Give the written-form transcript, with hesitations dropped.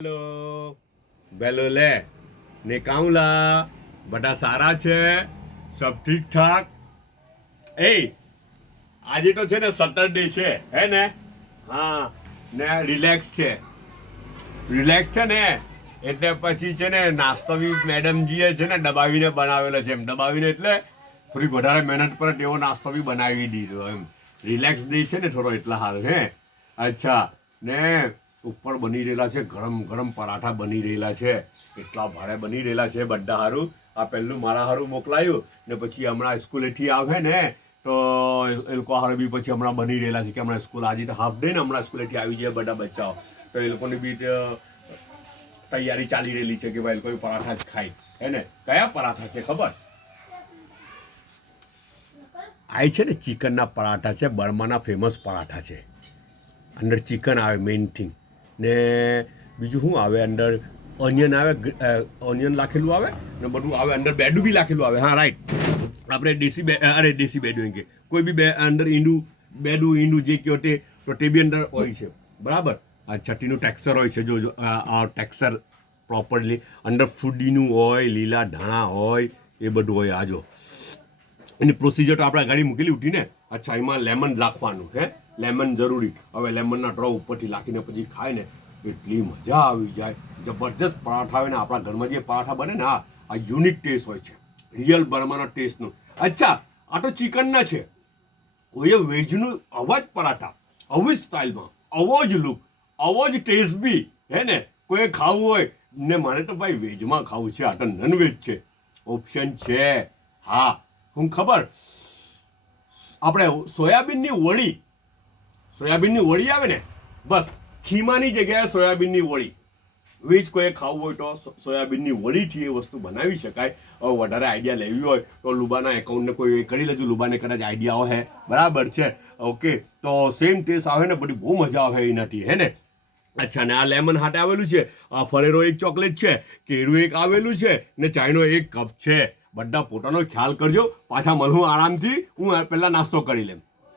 hello बेलो ले ने काउला बड़ा सारा છે सब ठीक ठाक એ આજે તો છે ને સેટરડે છે હે ને હા ને રિલેક્સ છે ને એટલે પછી છે ને નાસ્તો બી મેડમજીએ છે ને દબાવીને બનાવેલો છે એમ દબાવીને એટલે થોડી વધારે મહેનત પર એવો નાસ્તો બી બનાવી દીધો એમ રિલેક્સ ડે છે ને થોડો એટલા હાલ હે અચ્છા ને ઉપર બની રહેલા છે ગરમ ગરમ પરાઠા બની રહેલા છે એટલા ભારે બની રહેલા છે બધા હારું આ પહેલું મારા હારું મોકલાયું ને પછી હમણાં સ્કૂલેથી આવે ને તો એ લોકો હારું બી પછી હમણાં બની રહેલા છે કે હમણાં સ્કૂલ આજે તો હાફ ડે ને હમણાં સ્કૂલેથી આવી જાય બધા બચ્ચાઓ તો એ લોકોની બી તૈયારી ચાલી રહેલી છે કે ભાઈ એ લોકો પરાઠા જ ખાય હે ને કયા પરાઠા છે ખબર આ છે ને ચિકનના પરાઠા છે બર્માના ફેમસ પરાઠા છે અંદર ચિકન આવે મેઇન થિંગ ને બીજું શું આવે અંદર ઓનિયન આવે ઓનિયન લાખેલું આવે ને બધું આવે અંદર બેડું બી લાખેલું આવે હા રાઈટ આપણે દેશી બેડું કે કોઈ બી અંદર ઈંડું જે કહો તે તો તે બી અંદર હોય છે બરાબર આ છઠ્ઠીનું ટેક્સચર હોય છે જો આ ટેક્સચર પ્રોપરલી અંદર ફૂડીનું હોય લીલા ધાણા હોય એ બધું હોય આ જો એની પ્રોસિજર તો આપણે ગાડી મૂકેલી ઉઠીને અચ્છા એમાં લેમન રાખવાનું હે લેમન જરૂરી હવે લેમનના ડ્રો ઉપરથી લાખીને પછી ખાય ને એટલી મજા આવી જાય જબરજસ્ત પરાઠા આવે ને આપણા ઘરમાં જે પરાઠા બને ને આ યુનિક ટેસ્ટ હોય છે રિયલ બર્માના ટેસ્ટનું અચ્છા આ તો ચિકનના છે કોઈએ વેજનું આવા જ પરાઠા આવી સ્ટાઇલમાં આવો જ લુક આવો જ ટેસ્ટ બી હે ને કોઈએ ખાવું હોય ને મને તો ભાઈ વેજમાં ખાવું છે આ તો નોનવેજ છે ઓપ્શન છે હા હું ખબર આપણે સોયાબીનની વડી આવે ને બસ ખીમાની જગ્યાએ સોયાબીનની વડી વેજ કોઈ ખાવું હોય તો સોયાબીનની વડીથી એ વસ્તુ બનાવી શકાય હવે વધારે આઈડિયા લેવી હોય તો લુબાના એકાઉન્ટને કોઈ કરી લેજો લુબાને કદાચ આઈડિયા આવે બરાબર છે ઓકે તો સેમ ટેસ્ટ આવે ને બધી બહુ મજા આવે એનાથી હે ને અચ્છા ને આ લેમન હાટે આવેલું છે આ ફરેરો એક ચોકલેટ છે કેરું એક આવેલું છે ને ચાયનો એક કપ છે બધા પોતાનો ખ્યાલ કરજો પાછા મળું આરામથી હું પહેલાં નાસ્તો કરી લેમ